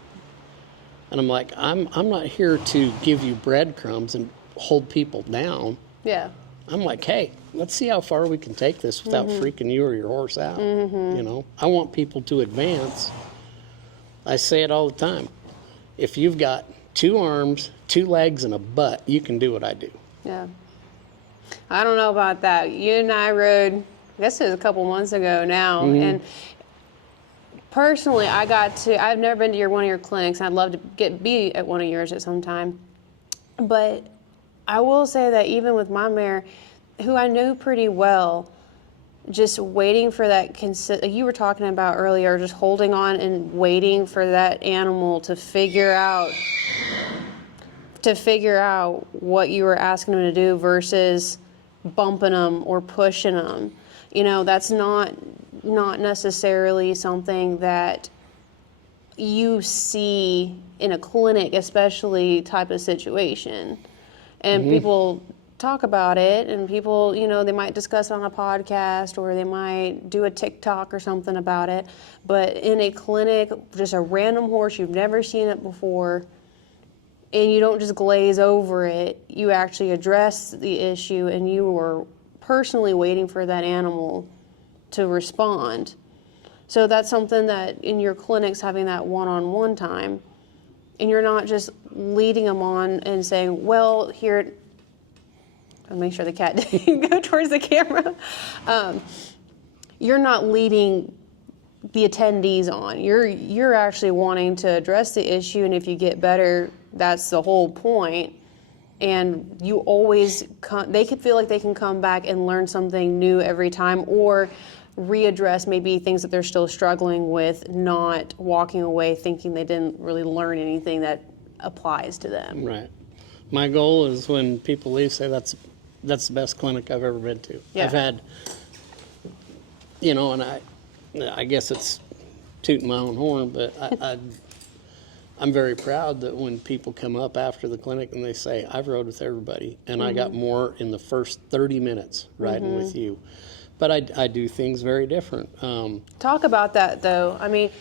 And I'm like, I'm not here to give you breadcrumbs and hold people down. Yeah. I'm like, hey, let's see how far we can take this without freaking you or your horse out. You know, I want people to advance. I say it all the time. If you've got 2 arms, 2 legs, and a butt, you can do what I do. Yeah. I don't know about that. You and I rode, I guess it was a couple months ago now, and personally, I've never been to one of your clinics, and I'd love to be at one of yours at some time. But I will say that even with my mare, who I knew pretty well, just waiting for that, you were talking about earlier, just holding on and waiting for that animal to figure out what you were asking them to do versus bumping them or pushing them. You know, that's not necessarily something that you see in a clinic, especially type of situation. And people talk about it, and people, they might discuss it on a podcast, or they might do a TikTok or something about it. But in a clinic, just a random horse, you've never seen it before, and you don't just glaze over it, you actually address the issue, and you are personally waiting for that animal to respond. So that's something that in your clinics, having that one-on-one time, and you're not just leading them on and saying, well, here, I'll make sure the cat didn't go towards the camera. You're not leading the attendees on. You're actually wanting to address the issue, and if you get better, that's the whole point. And you always, they could feel like they can come back and learn something new every time, or readdress maybe things that they're still struggling with, not walking away thinking they didn't really learn anything that applies to them. Right. My goal is when people leave, say that's the best clinic I've ever been to. Yeah. I've had, and I guess it's tooting my own horn, but I'm very proud that when people come up after the clinic and they say, I've rode with everybody, and I got more in the first 30 minutes riding with you. But I do things very different. Talk about that, though. I mean,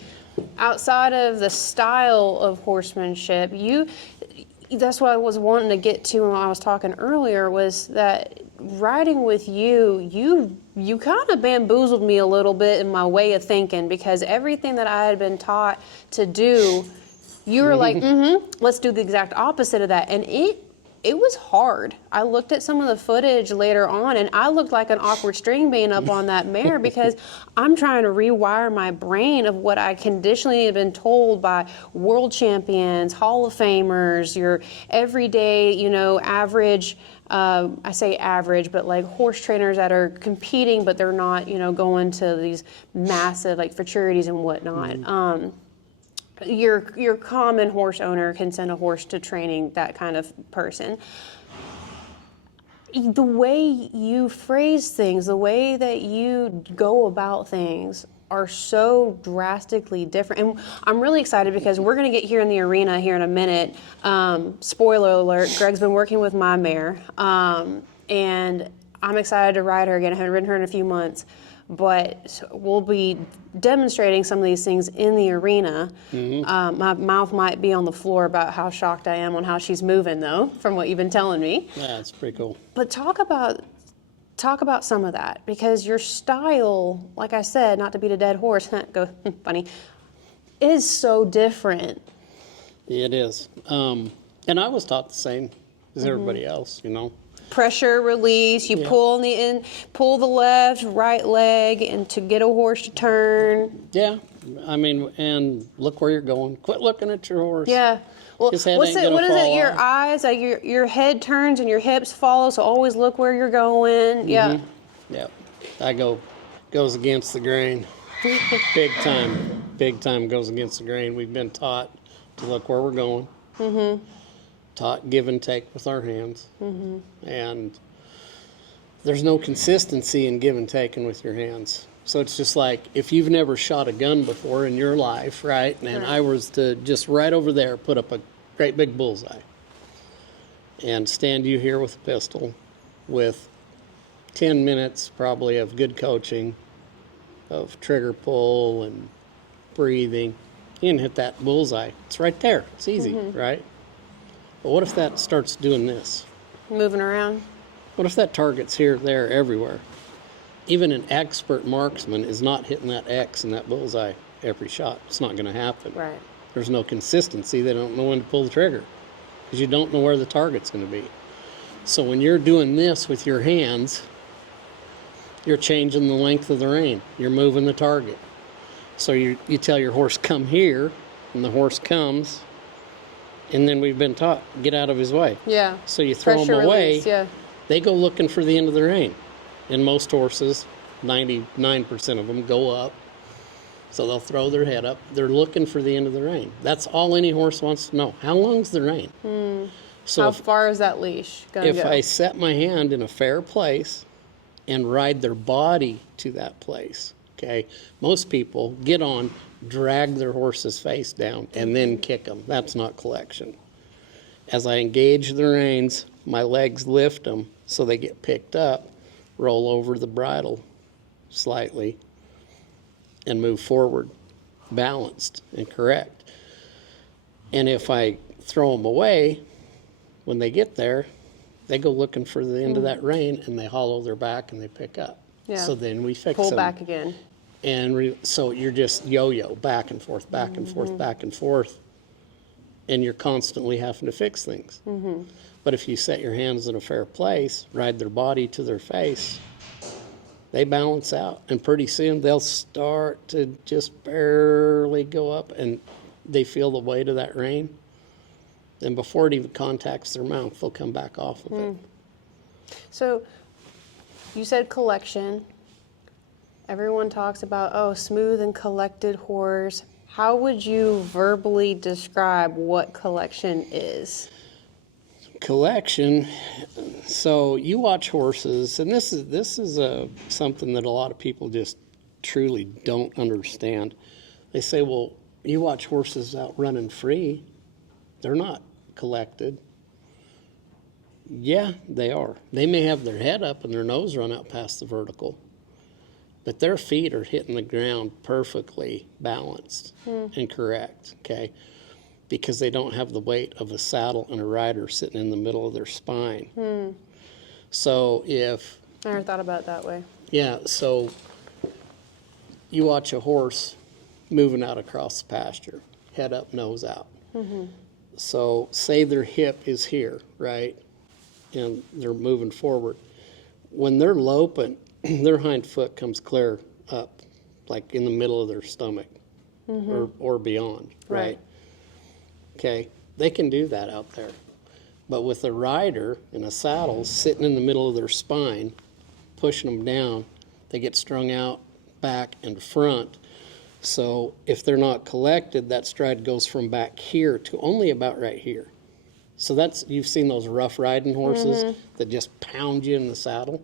outside of the style of horsemanship, that's what I was wanting to get to when I was talking earlier, was that riding with you kind of bamboozled me a little bit in my way of thinking, because everything that I had been taught to do, you were like, let's do the exact opposite of that. And it was hard. I looked at some of the footage later on, and I looked like an awkward string being up on that mare, because I'm trying to rewire my brain of what I conditionally had been told by world champions, Hall of Famers, your everyday, average, I say average, but like horse trainers that are competing, but they're not, going to these massive like futurities and whatnot. Your common horse owner can send a horse to training, that kind of person. The way you phrase things, the way that you go about things are so drastically different. And I'm really excited because we're going to get here in the arena here in a minute. Spoiler alert, Greg's been working with my mare. And I'm excited to ride her again. I haven't ridden her in a few months. But we'll be demonstrating some of these things in the arena. My mouth might be on the floor about how shocked I am on how she's moving, though, from what you've been telling me. Yeah, that's pretty cool. But talk about some of that, because your style, like I said, not to beat a dead horse, go funny, is so different. It is. And I was taught the same as everybody else, Pressure release, you pull pull the left, right leg, and to get a horse to turn. Yeah, I mean, and look where you're going. Quit looking at your horse. Yeah. Well, His head what ain't is gonna it? fall Your off. eyes, your head turns and your hips follow, so always look where you're going. Yeah. Yeah, goes against the grain. Big time goes against the grain. We've been taught to look where we're going. Taught give and take with our hands. And there's no consistency in give and taking with your hands. So it's just like, if you've never shot a gun before in your life, right? And I was to just right over there put up a great big bullseye and stand you here with a pistol with 10 minutes probably of good coaching, of trigger pull and breathing. You can hit that bullseye. It's right there. It's easy, right? But what if that starts doing this? Moving around. What if that target's here, there, everywhere? Even an expert marksman is not hitting that X in that bullseye every shot. It's not going to happen. Right. There's no consistency. They don't know when to pull the trigger because you don't know where the target's going to be. So when you're doing this with your hands, you're changing the length of the rein. You're moving the target. So you tell your horse, come here, and the horse comes. And then we've been taught, get out of his way. Yeah. So you throw Pressure them away, release, yeah. They go looking for the end of the rein. And most horses, 99% of them, go up. So they'll throw their head up. They're looking for the end of the rein. That's all any horse wants to know. How long's the rein? So How far is that leash going to go? if I set my hand in a fair place and ride their body to that place, okay, most people get on, drag their horse's face down, and then kick them. That's not collection. As I engage the reins, my legs lift them, So they get picked up, roll over the bridle slightly, and move forward, balanced and correct. And if I throw them away, when they get there, they go looking for the end of that rein, and they hollow their back and they pick up. Yeah. So then we fix Pull them. back again. And so you're just yo-yo, back and forth, back and forth, back and forth. And you're constantly having to fix things. But if you set your hands in a fair place, ride their body to their face, they balance out. And pretty soon they'll start to just barely go up, and they feel the weight of that rein. And before it even contacts their mouth, they'll come back off of it. So you said collection. Everyone talks about, oh, smooth and collected horse. How would you verbally describe what collection is? Collection. So you watch horses, and this is something that a lot of people just truly don't understand. They say, well, you watch horses out running free. They're not collected. Yeah, they are. They may have their head up and their nose run out past the vertical, but their feet are hitting the ground perfectly balanced and correct, okay? Because they don't have the weight of a saddle and a rider sitting in the middle of their spine. So if... I never thought about it that way. Yeah, so you watch a horse moving out across the pasture, head up, nose out. So say their hip is here, right? And they're moving forward. When they're loping, their hind foot comes clear up, like in the middle of their stomach or beyond, right? Okay, they can do that out there. But with a rider in a saddle sitting in the middle of their spine, pushing them down, they get strung out back and front. So if they're not collected, that stride goes from back here to only about right here. So that's, you've seen those rough riding horses that just pound you in the saddle.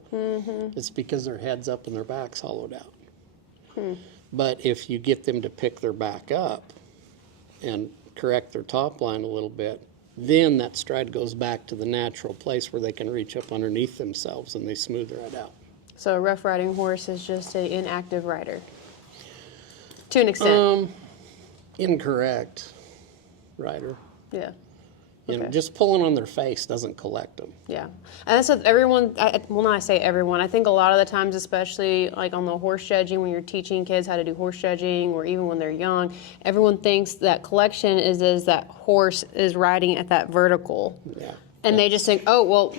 It's because their head's up and their back's hollowed out. But if you get them to pick their back up and correct their top line a little bit, then that stride goes back to the natural place where they can reach up underneath themselves and they smooth right out. So a rough riding horse is just an inactive rider, to an extent. Incorrect rider. Yeah. You know, Okay. just pulling on their face doesn't collect them. Yeah, and that's what everyone. Well, not I say everyone. I think a lot of the times, especially like on the horse judging, when you're teaching kids how to do horse judging, or even when they're young, everyone thinks that collection is that horse is riding at that vertical, and they just think, oh well,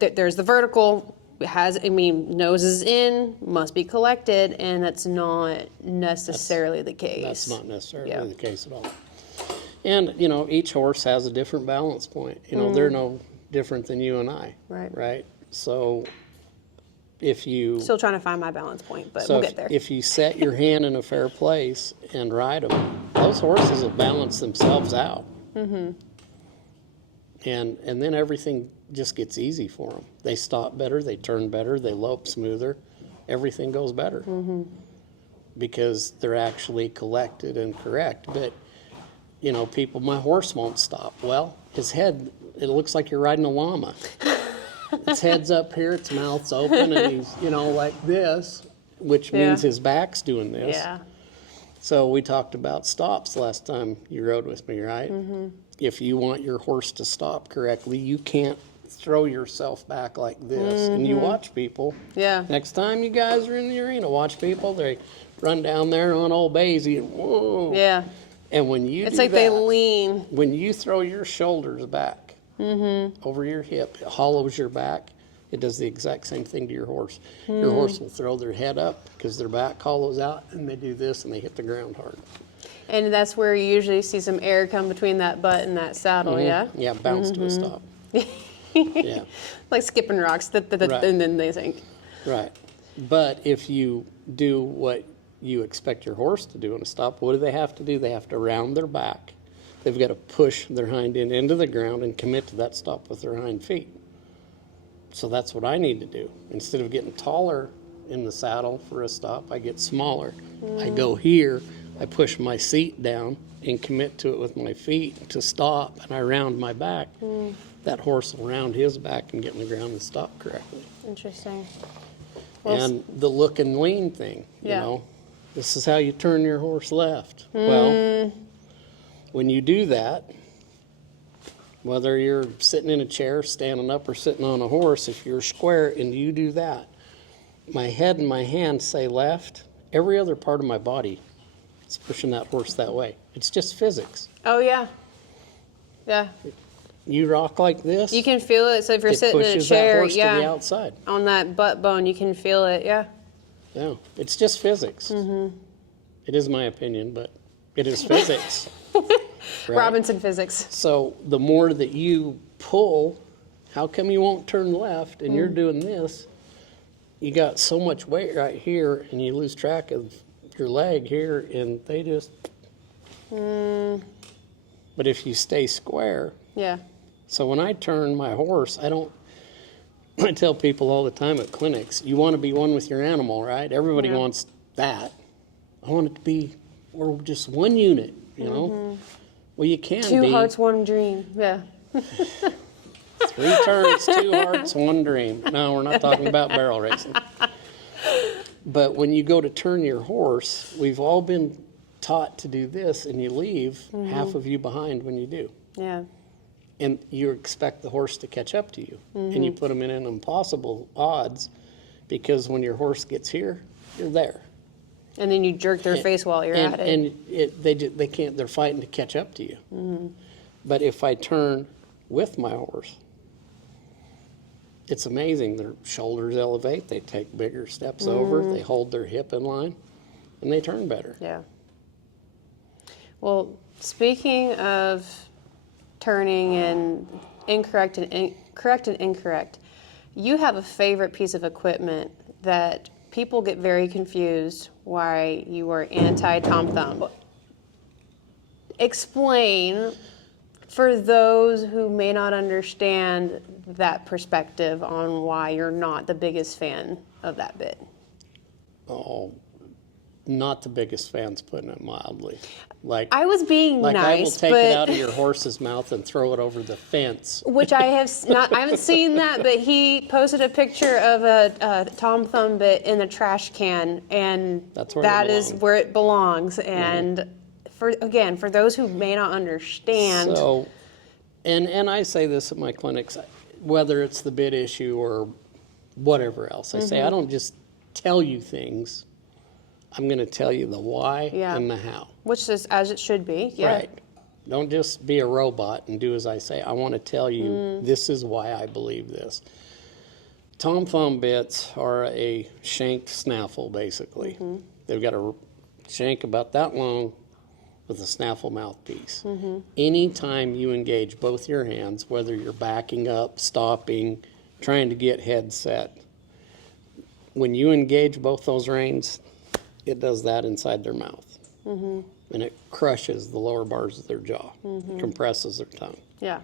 there's the vertical. It has, nose is in, must be collected, and that's not necessarily the case. That's not necessarily the case at all. And, you know, each horse has a different balance point. You know, they're no different than you and I. Right? So if you... Still trying to find my balance point, but so we'll get there. If you set your hand in a fair place and ride them, those horses will balance themselves out. And then everything just gets easy for them. They stop better, they turn better, they lope smoother. Everything goes better. Because they're actually collected and correct. But... you know, people, my horse won't stop. Well, his head, it looks like you're riding a llama. Its head's up here, its mouth's open, and he's, you know, like this, which means his back's doing this. Yeah. So we talked about stops last time you rode with me, right? If you want your horse to stop correctly, you can't throw yourself back like this. And you watch people. Yeah. Next time you guys are in the arena, watch people. They run down there on Old Basie and whoa. Yeah. And when you It's do like that, they lean. when you throw your shoulders back over your hip, it hollows your back. It does the exact same thing to your horse. Your horse will throw their head up because their back hollows out, and they do this, and they hit the ground hard. And that's where you usually see some air come between that butt and that saddle, yeah? Yeah, bounce to a stop. Yeah. Like skipping rocks, Right. and then they sink. Right. But if you do what you expect your horse to do in a stop, what do they have to do? They have to round their back. They've got to push their hind end into the ground and commit to that stop with their hind feet. So that's what I need to do. Instead of getting taller in the saddle for a stop, I get smaller. I go here, I push my seat down and commit to it with my feet to stop, and I round my back. that horse will round his back and get in the ground and stop correctly. Interesting. Well, And the look and lean thing, you Yeah. know, this is how you turn your horse left. Well, when you do that, whether you're sitting in a chair, standing up, or sitting on a horse, if you're square and you do that, my head and my hands say left, every other part of my body is pushing that horse that way. It's just physics. oh yeah. Yeah. You rock like this, You can feel it. So if you're it sitting in a pushes that chair, horse to the yeah, outside. on that butt bone, you can feel it. Yeah. Yeah, it's just physics. It is my opinion, but it is physics. Right? Robinson physics. So the more that you pull, how come you won't turn left and you're doing this? You got so much weight right here and you lose track of your leg here and they just... But if you stay square, Yeah. so when I turn my horse, I tell people all the time at clinics, you want to be one with your animal, right? Everybody Yeah. wants that. I want it to be, we're just one unit, you know? Well, you can Two be. hearts, one dream. Yeah. 3 turns, 2 hearts, 1 dream. No, we're not talking about barrel racing. But when you go to turn your horse, we've all been taught to do this, and you leave half of you behind when you do. Yeah. And you expect the horse to catch up to you. And you put them in an impossible odds because when your horse gets here, you're there. And then you jerk their face while you're at it. And they can't, they're fighting to catch up to you. But if I turn with my horse, it's amazing. Their shoulders elevate, they take bigger steps over, they hold their hip in line, and they turn better. Yeah. Well, speaking of turning and correct and incorrect, you have a favorite piece of equipment that people get very confused why you are anti-Tom Thumb. Explain for those who may not understand that perspective on why you're not the biggest fan of that bit. Oh, not the biggest fans, putting it mildly. Like I was being I will nice, take but it out of your horse's mouth and throw it over the fence. which I haven't seen that, but he posted a picture of a Tom Thumb bit in the trash can, and That's where that it is belongs. where it belongs. And for those who may not understand, So, and I say this at my clinics, whether it's the bid issue or whatever else, I say I don't just tell you things. I'm going to tell you the why and the how. which is as it should be. Yeah. Right. Don't just be a robot and do as I say. I want to tell you this is why I believe this. Tom Thumb bits are a shanked snaffle, basically. They've got a shank about that long with a snaffle mouthpiece. Anytime you engage both your hands, whether you're backing up, stopping, trying to get head set, when you engage both those reins, it does that inside their mouth. And it crushes the lower bars of their jaw, compresses their tongue. Yeah.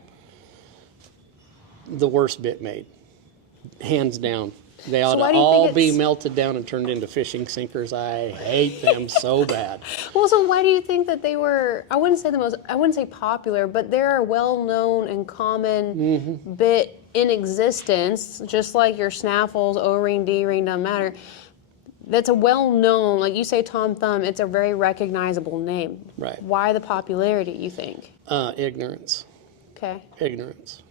The worst bit made, hands down. They ought why to do you think all be it's- melted down and turned into fishing sinkers. I hate them so bad. Well, so why do you think that they were? I wouldn't say popular, but they're a well-known and common bit in existence, just like your snaffles, O-ring, D-ring, doesn't matter. That's a well-known, like you say, Tom Thumb. It's a very recognizable name. Right. Why the popularity? You think? Ignorance. Okay. Ignorance.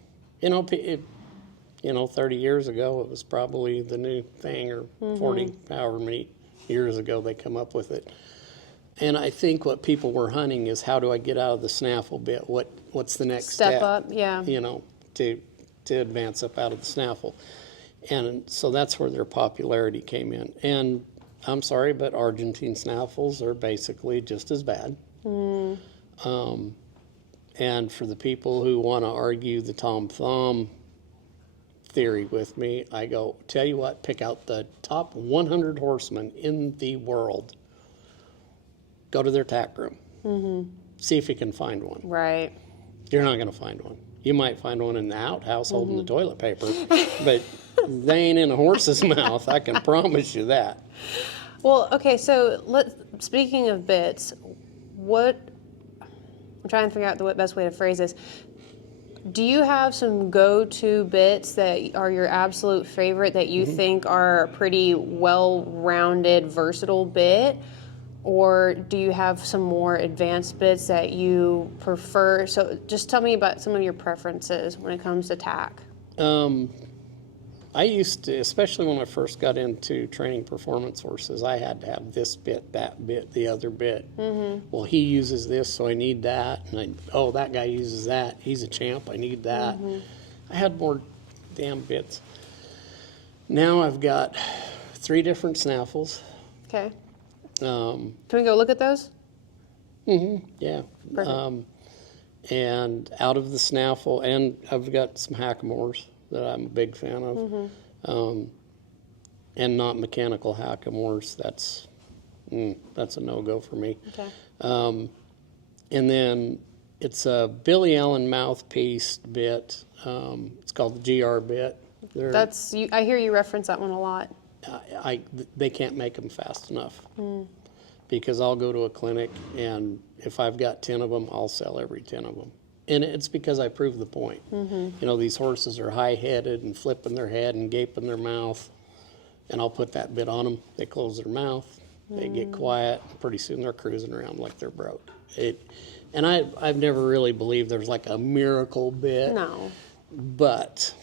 30 years ago, it was probably the new thing, or 40, however many years ago they come up with it. And I think what people were hunting is, how do I get out of the snaffle bit? What's the next step? Step up, yeah. To advance up out of the snaffle. And so that's where their popularity came in. And I'm sorry, but Argentine snaffles are basically just as bad. And for the people who want to argue the Tom Thumb theory with me, I go, tell you what, pick out the top 100 horsemen in the world. Go to their tack room. See if you can find one. Right. You're not going to find one. You might find one in the outhouse holding the toilet paper, but they ain't in a horse's mouth. I can promise you that. Well, okay. So speaking of bits, I'm trying to figure out the best way to phrase this. Do you have some go-to bits that are your absolute favorite that you think are a pretty well-rounded, versatile bit? Or do you have some more advanced bits that you prefer? So just tell me about some of your preferences when it comes to tack. I used to, especially when I first got into training performance horses, I had to have this bit, that bit, the other bit. Well, he uses this, so I need that. And that guy uses that. He's a champ. I need that. I had more damn bits. Now I've got 3 different snaffles. Okay. Can we go look at those? Yeah. Perfect. And out of the snaffle, and I've got some hackamores that I'm a big fan of, and not mechanical hackamores. That's a no-go for me. Okay. And then it's a Billy Allen mouthpiece bit. It's called the GR bit. I hear you reference that one a lot. They can't make them fast enough because I'll go to a clinic, and if I've got 10 of them, I'll sell every 10 of them. And it's because I prove the point. You know, these horses are high-headed and flipping their head and gaping their mouth, and I'll put that bit on them. They close their mouth, they get quiet, pretty soon they're cruising around like they're broke. And I've never really believed there's like a miracle bit. No. But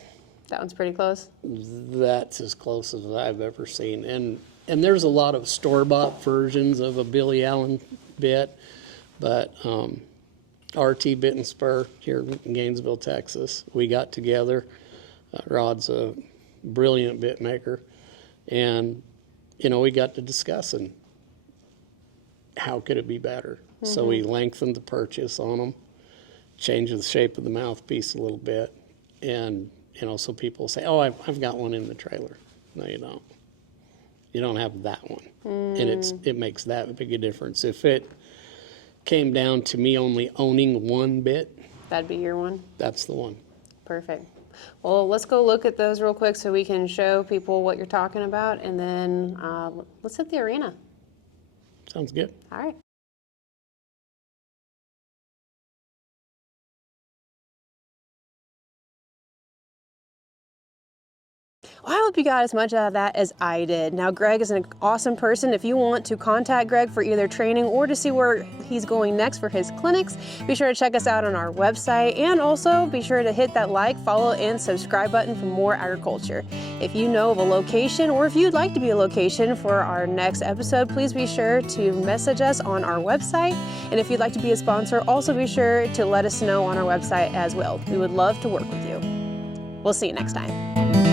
That one's pretty close. that's as close as I've ever seen. And there's a lot of store-bought versions of a Billy Allen bit, but RT Bit and Spur here in Gainesville, Texas, we got together. Rod's a brilliant bit maker, and we got to discussing how could it be better. So we lengthened the purchase on them, changed the shape of the mouthpiece a little bit, and so people say, "Oh, I've got one in the trailer." No, you don't. You don't have that one, and it makes that big a difference. If it came down to me only owning one bit, That'd be your one? that's the one. Perfect. Well, let's go look at those real quick so we can show people what you're talking about, and then let's hit the arena. Sounds good. All right. Well, I hope you got as much out of that as I did. Now, Greg is an awesome person. If you want to contact Greg for either training or to see where he's going next for his clinics, be sure to check us out on our website, and also be sure to hit that like, follow, and subscribe button for more agriculture. If you know of a location, or if you'd like to be a location for our next episode, please be sure to message us on our website. And if you'd like to be a sponsor, also be sure to let us know on our website as well. We would love to work with you. We'll see you next time.